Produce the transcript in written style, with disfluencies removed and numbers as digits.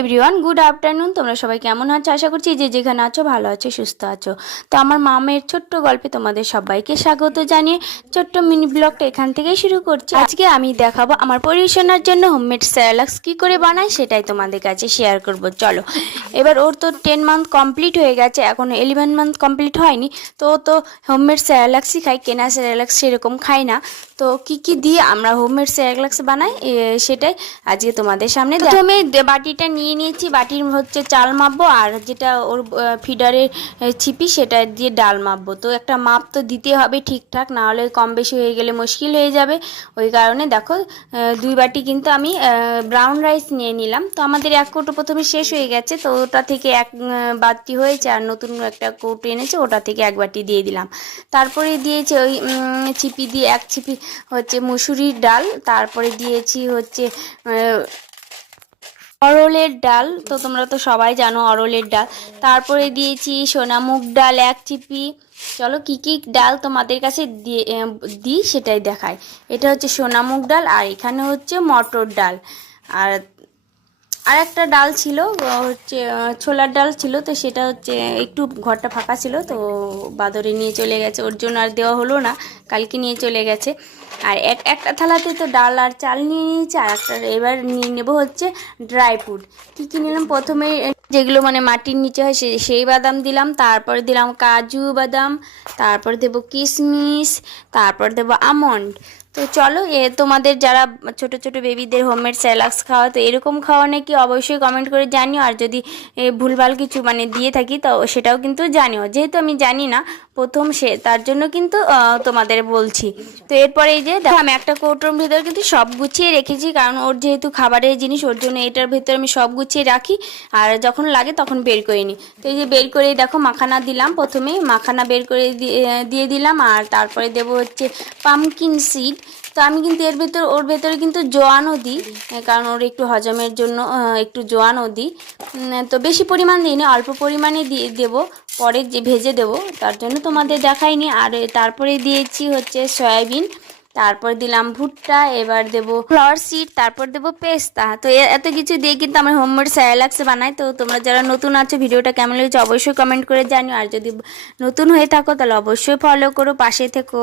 Everyone, good afternoon. তোমরা সবাই কেমন আছো? আশা করছি যে যেখানে আছো ভালো আছো, সুস্থ আছো। তো আমার মামের ছোট্ট গল্পে তোমাদের সবাইকে স্বাগত জানিয়ে ছোট্ট মিনি ব্লগটা এখান থেকেই শুরু করছি। আজকে আমি দেখাবো আমার পরিবেশনার জন্য হোমমেড স্যালাক্স কী করে বানাই, সেটাই তোমাদের কাছে শেয়ার করব। চলো, এবার ওর তো 10 মান্থ কমপ্লিট হয়ে গেছে, এখনও 11 মান্থ কমপ্লিট হয়নি। তো ও তো হোমমেড স্যালাক্সই খাই, কেনা স্যালাক্স সেরকম খাই না। তো কি দিয়ে আমরা হোমমেড স্যালাক্স বানাই সেটাই আজকে তোমাদের সামনে। প্রথমে বাটিটা নিয়ে নিয়েছি, বাটির হচ্ছে চাল মাপবো, আর যেটা ওর ফিডারের ছিপি সেটা দিয়ে ডাল মাপবো। তো একটা মাপ তো দিতে হবে ঠিকঠাক, না হলে কম বেশি হয়ে গেলে মুশকিল হয়ে যাবে। ওই কারণে দেখো 2 বাটি কিন্তু আমি ব্রাউন রাইস নিয়ে নিলাম। তো আমাদের এক কৌটো প্রথমে শেষ হয়ে গেছে, তো ওটা থেকে এক বাটি হয়েছে, আর নতুন একটা কৌটো এনেছে, ওটা থেকে এক বাটি দিয়ে দিলাম। তারপরে দিয়েছে ওই ছিপি দিয়ে এক ছিপি হচ্ছে মুসুরির ডাল, তারপরে দিয়েছি হচ্ছে অরলের ডাল। তো তোমরা তো সবাই জানো অরলের ডাল। তারপরে দিয়েছি সোনামুগ ডাল এক চিপি। চলো কি কি ডাল তোমাদের কাছে দিই সেটাই দেখাই। এটা হচ্ছে সোনামুগ ডাল, আর এখানে হচ্ছে মটর ডাল, আর একটা ডাল ছিল হচ্ছে ছোলার ডাল ছিল। তো সেটা হচ্ছে একটু ঘরটা ফাঁকা ছিল, তো বাদরে নিয়ে চলে গেছে, ওর জন্য আর দেওয়া হলো না, কালকে নিয়ে চলে গেছে। আর একটা থালাতে তো ডাল আর চাল নিয়ে নিয়েছি, আর একটা এবার নিয়ে নেব হচ্ছে ড্রাই ফ্রুট। কী কী নিলাম, প্রথমে যেগুলো মানে মাটির নিচে হয় সেই বাদাম দিলাম, তারপরে দিলাম কাজু বাদাম, তারপর দেবো কিশমিশ, তারপর দেবো আমন্ড। তো চলো, তোমাদের যারা ছোট ছোট বেবিদের হোমমেড স্যালাক্স খাওয়া, তো এরকম খাওয়া নাকি অবশ্যই কমেন্ট করে জানিও। আর যদি ভুলভাল কিছু মানে দিয়ে থাকি তো সেটাও কিন্তু জানিও, যেহেতু আমি জানি না প্রথম তার জন্য কিন্তু তোমাদের বলছি। তো এরপরে এই যে দেখো, আমি একটা কৌটোর ভিতরে কিন্তু সব গুছিয়ে রেখেছি, কারণ ওর যেহেতু খাবারের জিনিস, ওর জন্য এটার ভিতরে আমি সব গুছিয়ে রাখি, আর যখন লাগে তখন বের করে নিই। তো এই যে বের করে দেখো মাখানা দিলাম, প্রথমেই মাখানা বের করে দিয়ে দিলাম, আর তারপরে দেবো হচ্ছে পামকিন সিড। তো আমি কিন্তু ওর ভেতরে কিন্তু জোয়ানও দিই, কারণ ওর একটু হজমের জন্য একটু জোয়ানও দিই। তো বেশি পরিমাণ দিই না, অল্প পরিমাণে দিয়ে দেবো, পরে যে ভেজে দেবো, তার জন্য তোমাদের দেখাইনি। আর তারপরে দিয়েছি হচ্ছে সয়াবিন, তারপর দিলাম ভুট্টা, এবার দেবো ফ্লাওয়ার সিড, তারপর দেবো পেস্তা। তো এত কিছু দিয়ে কিন্তু আমার হোমমেড স্যালাক্স বানাই। তো তোমরা যারা নতুন আছো, ভিডিওটা কেমন লেগেছে অবশ্যই কমেন্ট করে জানিও, আর যদি নতুন হয়ে থাকো তাহলে অবশ্যই ফলো করো, পাশে থেকো।